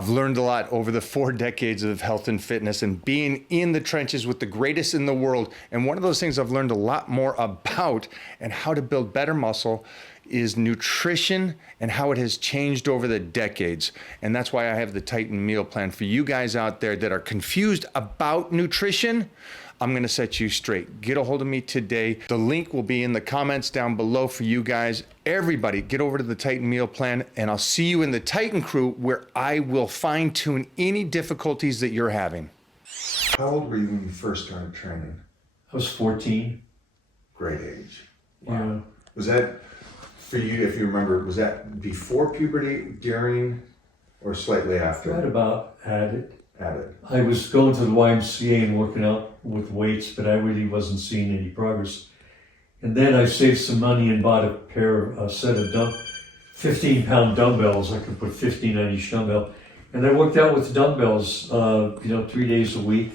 I've learned a lot over the 4 decades of health and fitness and being in the trenches with the greatest in the world. And one of those things I've learned a lot more about and how to build better muscle is nutrition and how it has changed over the decades. And that's why I have the Titan meal plan for you guys out there that are confused about nutrition. I'm gonna set you straight. Get a hold of me today. The link will be in the comments down below for you guys. Everybody, get over to the Titan meal plan, and I'll see you in the Titan crew where I will fine tune any difficulties that you're having. How old were you when you first started training? I was 14. Great age. Yeah. Was that, for you, if you remember, was that before puberty, during, or slightly after? Right about had it. Had it. I was going to the YMCA and working out with weights, but I really wasn't seeing any progress. And then I saved some money and bought a set of 15-pound dumbbells. I could put 15 on each dumbbell. And I worked out with dumbbells, 3 days a week,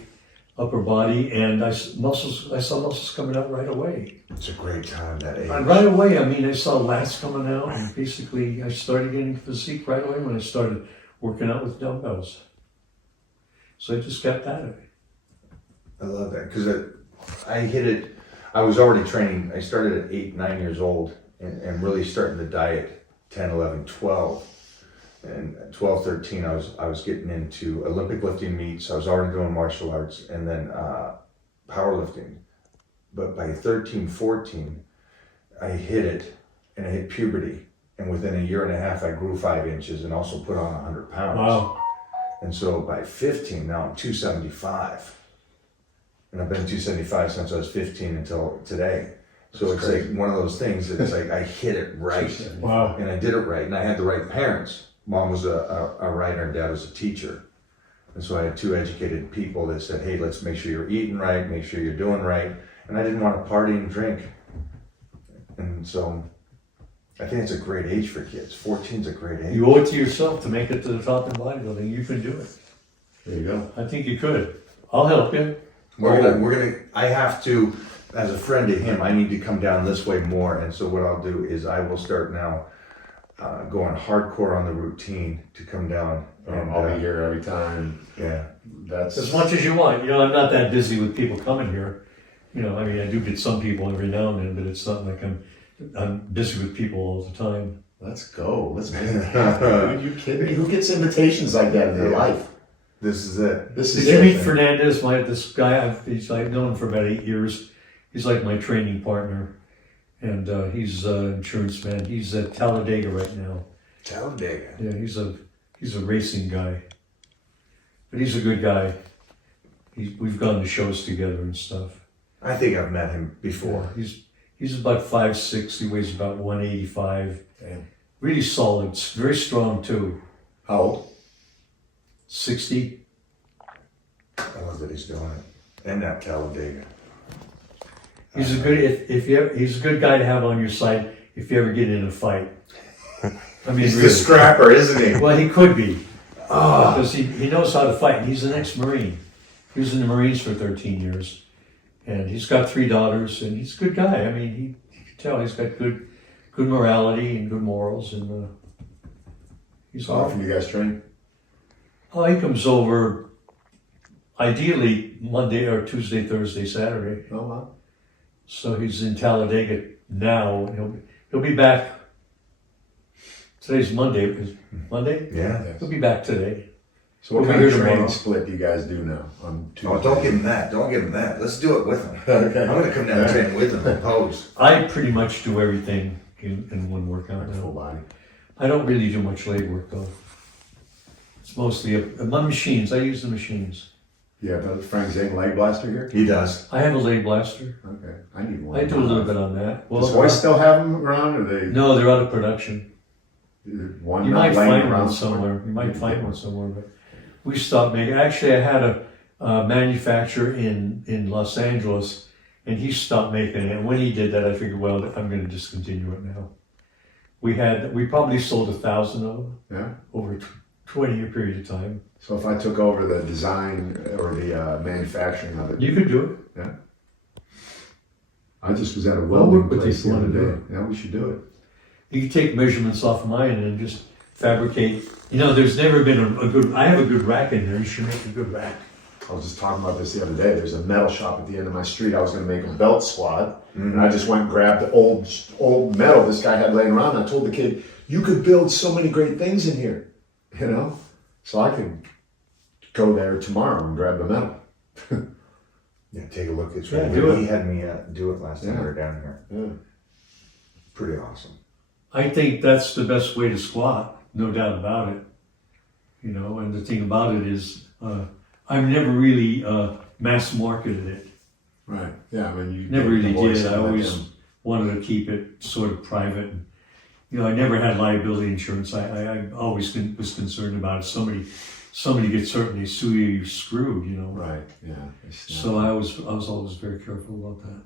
upper body, and I saw muscles coming out right away. It's a great time, that age. And right away, I saw lats coming out, and basically I started getting physique right away when I started working out with dumbbells. So I just got that of it. I love that, because I hit it, I was already training. I started at 8, 9 years old and really starting the diet 10, 11, 12. And at 12, 13, I was getting into Olympic lifting meets. I was already doing martial arts and then powerlifting. But by 13, 14, I hit it and I hit puberty. And within a year and a half, I grew 5 inches and also put on 100 pounds. Wow. And so by 15, now I'm 275. And I've been 275 since I was 15 until today. So it's like one of those things, it's like I hit it right. Wow. And I did it right. And I had the right parents. Mom was a writer and dad was a teacher. And so I had 2 educated people that said, hey, let's make sure you're eating right, make sure you're doing right. And I didn't want to party and drink. And so I think it's a great age for kids. 14 is a great age. You owe it to yourself to make it to the top in bodybuilding. You can do it. There you go. I think you could. I'll help you. I have to, as a friend to him, I need to come down this way more. And so what I'll do is I will start now going hardcore on the routine to come down. And I'll be here every time. Yeah. That's As much as you want. I'm not that busy with people coming here. I do get some people every now and then, but it's not like I'm busy with people all the time. Let's go. Let's make it happen. Are you kidding me? Who gets invitations like that in their life? This is it. Did you meet Fernandez? This guy, I've known him for about 8 years. He's like my training partner, and he's an insurance man. He's at Talladega right now. Talladega. Yeah, he's a racing guy, but he's a good guy. We've gone to shows together and stuff. I think I've met him before. Yeah, he's about 5'6". He weighs about 185. Damn. Really solid, very strong too. How old? 60. I love that he's doing it. And that Talladega. He's a good he's a good guy to have on your side if you ever get in a fight. He's the scrapper, isn't he? Well, he could be. Because he knows how to fight. He's an ex-Marine. He was in the Marines for 13 years. And he's got 3 daughters, and he's a good guy. You can tell he's got good morality and good morals, and he's How often do you guys train? Oh, he comes over ideally Monday or Tuesday, Thursday, Saturday. Oh, wow. So he's in Talladega now. He'll be back. Today's Monday. Is Monday? Yeah. He'll be back today. So what We'll kind be of here training tomorrow. split do you guys do now on Tuesday? Oh, don't give him that. Don't give him that. Let's do it with him. Okay. I'm going to come down and train with him and pose. I pretty much do everything in one workout Full now. body. I don't really do much leg work though. It's mostly my machines. I use the machines. You have a Frank Zane leg blaster here? He does. I have a leg blaster. Okay. I need one. I do a little bit on that. Does Hoist still have them around, or they? No, they're out of production. One You not might laying find around one somewhere. You might find one somewhere, but we stopped making. Actually, I had a manufacturer in Los Angeles, and he stopped making it. And when he did that, I figured, well, I'm going to discontinue it now. We probably sold 1,000 of them. Yeah. Over a 20-year period of time. So if I took over the design or the manufacturing of it, You could do it. yeah. I just was at a I'll welding work with you place if you the other wanna do day. Yeah, we should do it. You could take measurements off mine and just fabricate. You know, there's never been a good, I have a good rack in there. You should make a good rack. I was just talking about this the other day. There's a metal shop at the end of my street. I was going to make a belt squad, and I just went and grabbed the old metal this guy had laying around. And I told the kid, "You could build so many great things in here, you know." So I could go there tomorrow and grab the metal. Yeah, take a look. It's Yeah, right do here. it. He had me do it last time Yeah. we were down here. Yeah. Pretty awesome. I think that's the best way to squat, no doubt about it. You know, and the thing about it is, I've never really mass marketed it. Right. Yeah. I mean, you Never get really the voice did. I and let always them- wanted to keep it sort of private. And, you know, I never had liability insurance. I always was concerned about if somebody gets hurt and they sue you, you're screwed. You know. Right. Yeah. It's not- So I was always very careful about that.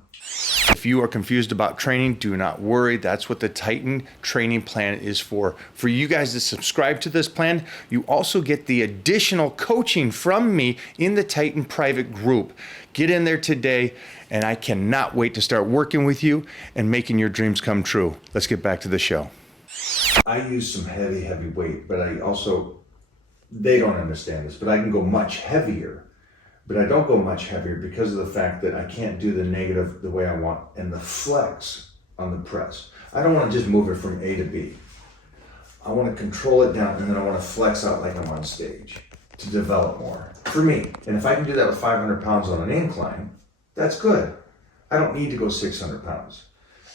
If you are confused about training, do not worry. That's what the Titan training plan is for. For you guys to subscribe to this plan, you also get the additional coaching from me in the Titan private group. Get in there today, and I cannot wait to start working with you and making your dreams come true. Let's get back to the show. I use some heavy weight, but I also, they don't understand this, but I can go much heavier. But I don't go much heavier because of the fact that I can't do the negative the way I want and the flex on the press. I don't want to just move it from A to B. I want to control it down and then I want to flex out like I'm on stage to develop more for me. And if I can do that with 500 pounds on an incline, that's good. I don't need to go 600 pounds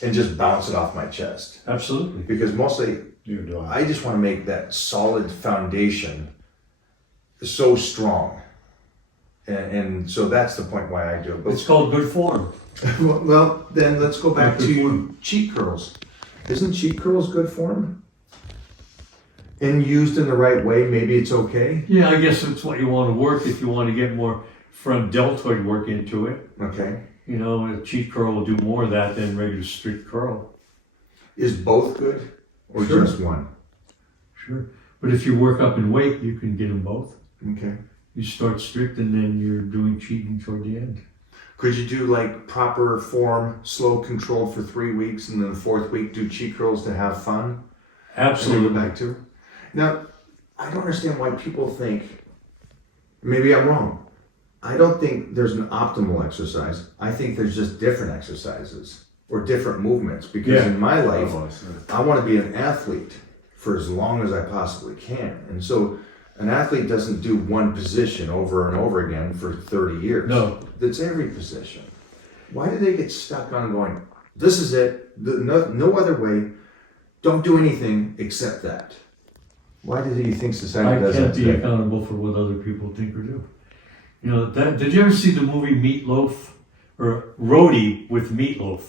and just bounce it off my chest. Absolutely. Because mostly You do. I just want to make that solid foundation so strong. And so that's the point why I do it. But It's called good form. well, then let's go back Good to form. cheat curls. Isn't cheat curls good form? And used in the right way, maybe it's okay. Yeah, I guess that's what you want to work if you want to get more front deltoid work into it. Okay. You know, a cheat curl will do more of that than regular strict curl. Is both good or Sure. just one? Sure. But if you work up in weight, you can get them both. Okay. You start strict and then you're doing cheating toward the end. Could you do like proper form, slow control for 3 weeks, and then the 4th week do cheat curls to have fun? And then Absolutely. go back to it? Now, I don't understand why people think, maybe I'm wrong. I don't think there's an optimal exercise. I think there's just different exercises or different movements. Because Yeah. in my life, Yeah. I want to be an athlete for as long as I possibly can. And so an athlete doesn't do one position over and over again for 30 years. No. That's every position. Why do they get stuck on going, this is it, no other way, don't do anything except that? Why do you think I society does can't that be today? accountable for what other people think or do. You know, did you ever see the movie Meatloaf? Or Roadie with Meatloaf?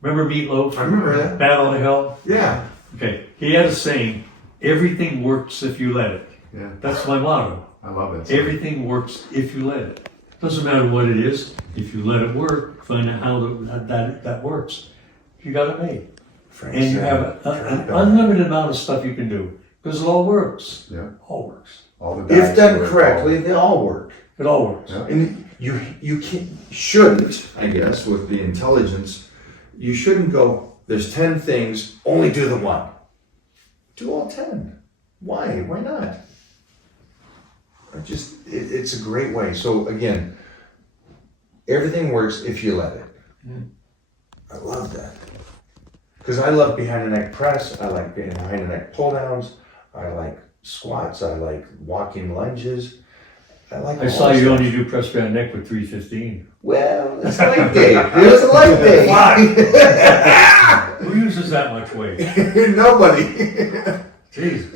Remember Meatloaf? I remember that. Battle of Hell? Yeah. Okay. He had a saying, everything works if you let it. Yeah. That's my motto. I love it. Everything works if you let it. Doesn't matter what it is. If you let it work, find out how that works. You got it made. And you have an unlimited amount of stuff you can do. Because it all works. Yeah. All works. All the If diets done are correctly, they all work. It all works. Yeah. And you shouldn't, I guess, with the intelligence, you shouldn't go, there's 10 things, only do the one. Do all 10. Why? Why not? It's a great way. So again, everything works if you let it. I love that. Because I love behind the neck press, I like behind the neck pull downs, I like squats, I like walking lunges. I saw you only do press behind neck with 315. Well, it's like day. It was a light day. Who uses that much weight? Nobody. Jesus.